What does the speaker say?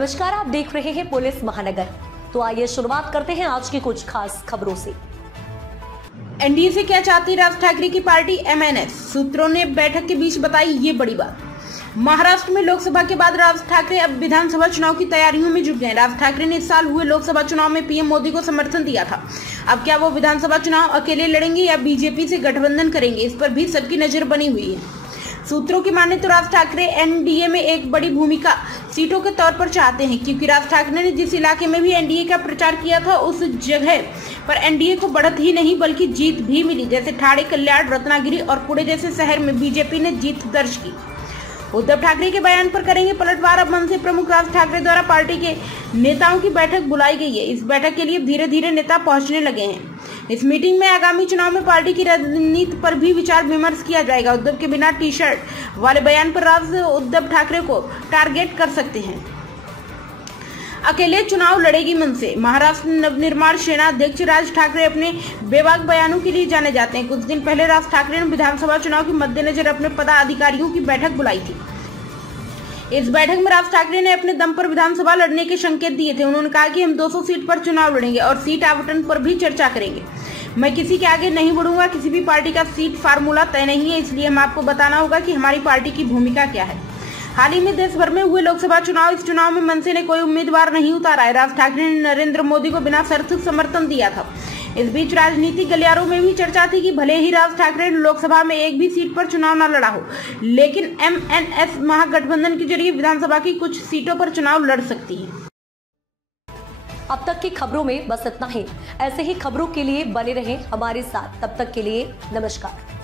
नमस्कार, आप देख रहे हैं पुलिस महानगर। तो आइए शुरुआत करते हैं आज की कुछ खास खबरों से। एनडीए से क्या चाहती राज ठाकरे की पार्टी एमएनएस? सूत्रों ने बैठक के बीच बताई ये बड़ी बात। महाराष्ट्र में लोकसभा के बाद राज ठाकरे अब विधानसभा चुनाव की तैयारियों में जुट गए। राज ठाकरे ने इस साल हुए लोकसभा चुनाव में पीएम मोदी को समर्थन दिया था। अब क्या वो विधानसभा चुनाव अकेले लड़ेंगे या बीजेपी से गठबंधन करेंगे, इस पर भी सबकी नजर बनी हुई है। सूत्रों की माने तो राज ठाकरे एनडीए में एक बड़ी भूमिका सीटों के तौर पर चाहते हैं, क्योंकि राज ठाकरे ने जिस इलाके में भी एनडीए का प्रचार किया था उस जगह पर एनडीए को बढ़त ही नहीं बल्कि जीत भी मिली। जैसे ठाणे, कल्याण, रत्नागिरी और पुणे जैसे शहर में बीजेपी ने जीत दर्ज की। उद्धव ठाकरे के बयान पर करेंगे पलटवार। अब मनसे प्रमुख राज ठाकरे द्वारा पार्टी के नेताओं की बैठक बुलाई गई है। इस बैठक के लिए धीरे धीरे नेता पहुंचने लगे हैं। इस मीटिंग में आगामी चुनाव में पार्टी की रणनीति पर भी विचार विमर्श किया जाएगा। उद्धव के बिना टी शर्ट वाले बयान पर राज उद्धव ठाकरे को टारगेट कर सकते हैं। अकेले चुनाव लड़ेगी मनसे। महाराष्ट्र नवनिर्माण सेना अध्यक्ष राज ठाकरे अपने बेबाक बयानों के लिए जाने जाते हैं। कुछ दिन पहले राज ठाकरे ने विधानसभा चुनाव के मद्देनजर अपने पदाधिकारियों की बैठक बुलाई थी। इस बैठक में राज ठाकरे ने अपने दम पर विधानसभा लड़ने के संकेत दिए थे। उन्होंने कहा कि हम 200 सीट पर चुनाव लड़ेंगे और सीट आवंटन पर भी चर्चा करेंगे। मैं किसी के आगे नहीं बढ़ूंगा। किसी भी पार्टी का सीट फार्मूला तय नहीं है, इसलिए हम आपको बताना होगा कि हमारी पार्टी की भूमिका क्या है। हाल ही में देश भर में हुए लोकसभा चुनाव, इस चुनाव में मनसे ने कोई उम्मीदवार नहीं उतारा है। राज ठाकरे ने नरेंद्र मोदी को बिना शर्त समर्थन दिया था। इस बीच राजनीतिक गलियारों में भी चर्चा थी कि भले ही राज ठाकरे ने लोकसभा में एक भी सीट पर चुनाव न लड़ा हो, लेकिन एमएनएस महागठबंधन के जरिए विधानसभा की कुछ सीटों पर चुनाव लड़ सकती है। अब तक की खबरों में बस इतना ही। ऐसे ही खबरों के लिए बने रहें हमारे साथ। तब तक के लिए नमस्कार।